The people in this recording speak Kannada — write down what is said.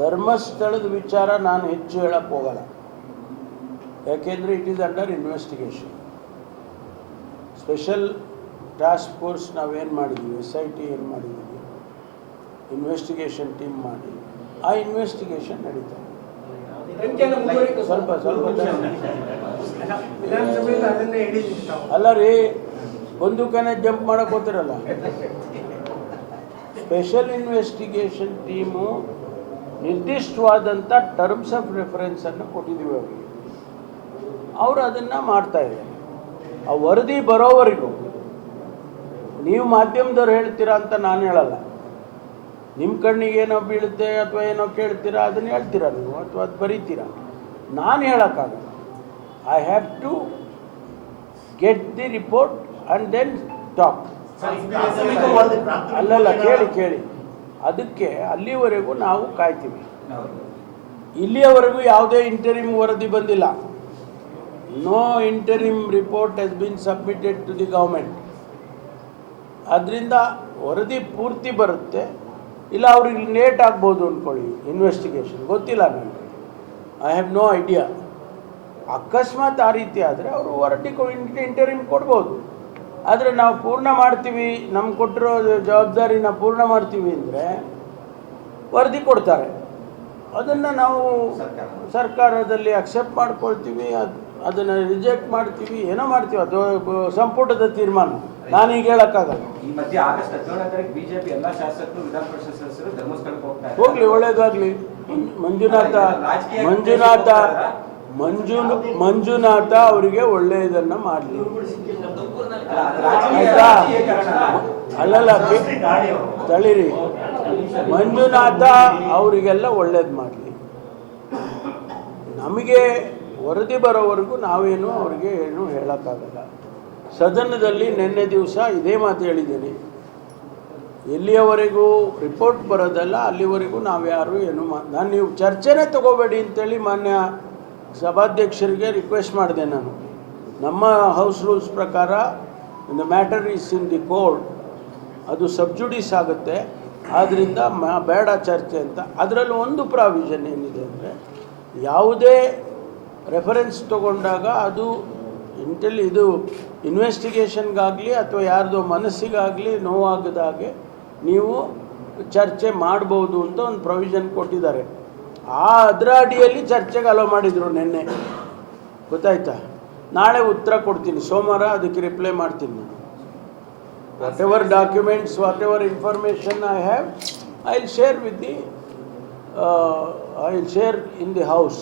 ಧರ್ಮಸ್ಥಳದ ವಿಚಾರ ನಾನು ಹೆಚ್ಚು ಹೇಳಕ್ಕೆ ಹೋಗಲ್ಲ, ಯಾಕೆಂದರೆ it is under investigation. Special task force ನಾವೇನು ಮಾಡಿದ್ದೀವಿ, SIT ಏನು ಮಾಡಿದ್ದೀವಿ, ಇನ್ವೆಸ್ಟಿಗೇಷನ್ ಟೀಮ್ ಮಾಡಿ ಆ ಇನ್ವೆಸ್ಟಿಗೇಷನ್ ನಡೀತಾ ಇದೆ. ಸ್ವಲ್ಪ ಅಲ್ಲ ರೀ, ಬಂದೂಕನೇ ಜಂಪ್ ಮಾಡಕ್ಕೆ ಹೋಗ್ತಿರಲ್ಲ. ಸ್ಪೆಷಲ್ ಇನ್ವೆಸ್ಟಿಗೇಷನ್ ಟೀಮು ನಿರ್ದಿಷ್ಟವಾದಂಥ ಟರ್ಮ್ಸ್ ಆಫ್ ರೆಫರೆನ್ಸನ್ನು ಕೊಟ್ಟಿದ್ದೀವಿ ಅವರಿಗೆ. ಅವರು ಅದನ್ನು ಮಾಡ್ತಾಯಿದ್ದಾರೆ. ಆ ವರದಿ ಬರೋವರೆಗೂ ನೀವು ಮಾಧ್ಯಮದವ್ರು ಹೇಳ್ತೀರಾ ಅಂತ ನಾನು ಹೇಳಲ್ಲ. ನಿಮ್ಮ ಕಣ್ಣಿಗೆ ಏನೋ ಬೀಳುತ್ತೆ ಅಥವಾ ಏನೋ ಕೇಳ್ತೀರಾ ಅದನ್ನು ಹೇಳ್ತೀರಾ ನೀವು, ಅಥವಾ ಅದು ಬರೀತೀರಾ. ನಾನು ಹೇಳೋಕ್ಕಾಗಲ್ಲ. I have to get the report and then talk. ಅಲ್ಲಲ್ಲ, ಕೇಳಿ ಅದಕ್ಕೆ ಅಲ್ಲಿವರೆಗೂ ನಾವು ಕಾಯ್ತೀವಿ. ಇಲ್ಲಿಯವರೆಗೂ ಯಾವುದೇ ಇಂಟರಿಮ್ ವರದಿ ಬಂದಿಲ್ಲ. No interim report has been submitted to the government. ಅದರಿಂದ ವರದಿ ಪೂರ್ತಿ ಬರುತ್ತೆ, ಇಲ್ಲ ಅವ್ರಿಗೆ ಲೇಟ್ ಆಗ್ಬೋದು ಅಂದ್ಕೊಳ್ಳಿ ಇನ್ವೆಸ್ಟಿಗೇಷನ್, ಗೊತ್ತಿಲ್ಲ ನನಗೆ. I have no idea. ಅಕಸ್ಮಾತ್ ಆ ರೀತಿ ಆದರೆ ಅವರು ವರದಿ ಇಂಟರಿಮ್ ಕೊಡ್ಬೋದು. ಆದರೆ ನಾವು ಪೂರ್ಣ ಮಾಡ್ತೀವಿ, ನಮ್ಗೆ ಕೊಟ್ಟಿರೋ ಜವಾಬ್ದಾರಿನ ಪೂರ್ಣ ಮಾಡ್ತೀವಿ ಅಂದರೆ ವರದಿ ಕೊಡ್ತಾರೆ. ಅದನ್ನು ನಾವು ಸರ್ಕಾರದಲ್ಲಿ ಅಕ್ಸೆಪ್ಟ್ ಮಾಡ್ಕೊಳ್ತೀವಿ, ಅದನ್ನು ರಿಜೆಕ್ಟ್ ಮಾಡ್ತೀವಿ, ಏನೋ ಮಾಡ್ತೀವಿ. ಅದು ಸಂಪುಟದ ತೀರ್ಮಾನ, ನಾನೀಗ ಹೇಳೋಕ್ಕಾಗಲ್ಲ. ಈ ಮಧ್ಯೆ ಆಗಸ್ಟ್ 17ಕ್ಕೆ ಬಿಜೆಪಿ ಎಲ್ಲ ಶಾಸಕರು ವಿಧಾನ ಪರಿಷತ್ ಸದಸ್ಯರು ಧರ್ಮಸ್ಥಳಕ್ಕೆ ಹೋಗ್ತಾರೆ. ಹೋಗ್ಲಿ, ಒಳ್ಳೇದಾಗಲಿ. ಮಂಜುನಾಥ ಅವರಿಗೆ ಒಳ್ಳೆಯದನ್ನು ಮಾಡಲಿ. ಅಲ್ಲಲ್ಲ, ತಳಿರಿ. ಮಂಜುನಾಥ ಅವರಿಗೆಲ್ಲ ಒಳ್ಳೇದು ಮಾಡಲಿ. ನಮಗೆ ವರದಿ ಬರೋವರೆಗೂ ನಾವೇನು ಅವ್ರಿಗೆ ಏನು ಹೇಳೋಕ್ಕಾಗಲ್ಲ. ಸದನದಲ್ಲಿ ನಿನ್ನೆ ದಿವಸ ಇದೇ ಮಾತು ಹೇಳಿದ್ದೀನಿ. ಎಲ್ಲಿಯವರೆಗೂ ರಿಪೋರ್ಟ್ ಬರೋದಲ್ಲ ಅಲ್ಲಿವರೆಗೂ ನಾವು ಯಾರು ಏನು ನಾನು ನೀವು ಚರ್ಚೆನೇ ತಗೋಬೇಡಿ ಅಂತೇಳಿ ಮಾನ್ಯ ಸಭಾಧ್ಯಕ್ಷರಿಗೆ ರಿಕ್ವೆಸ್ಟ್ ಮಾಡಿದೆ ನಾನು. ನಮ್ಮ ಹೌಸ್ ರೂಲ್ಸ್ ಪ್ರಕಾರ the matter is in the court, ಅದು ಸಬ್ಜುಡಿಸ್ ಆಗುತ್ತೆ, ಆದ್ದರಿಂದ ಬೇಡ ಚರ್ಚೆ ಅಂತ. ಅದರಲ್ಲಿ ಒಂದು ಪ್ರಾವಿಷನ್ ಏನಿದೆ ಅಂದರೆ, ಯಾವುದೇ ರೆಫರೆನ್ಸ್ ತಗೊಂಡಾಗ ಅದು ಇದು ಇನ್ವೆಸ್ಟಿಗೇಷನ್ಗಾಗಲಿ ಅಥವಾ ಯಾರ್ದೋ ಮನಸ್ಸಿಗಾಗಲಿ ನೋವಾಗದಾಗೆ ನೀವು ಚರ್ಚೆ ಮಾಡ್ಬೋದು ಅಂತ ಒಂದು ಪ್ರೊವಿಷನ್ ಕೊಟ್ಟಿದ್ದಾರೆ. ಅದರ ಅಡಿಯಲ್ಲಿ ಚರ್ಚೆಗೆ ಅಲೋ ಮಾಡಿದರು ನಿನ್ನೆ, ಗೊತ್ತಾಯ್ತಾ? ನಾಳೆ ಉತ್ತರ ಕೊಡ್ತೀನಿ, ಸೋಮವಾರ ಅದಕ್ಕೆ ರಿಪ್ಲೈ ಮಾಡ್ತೀನಿ ನಾನು. What ever documents, what ever information I have, I will share with the I will share in the house.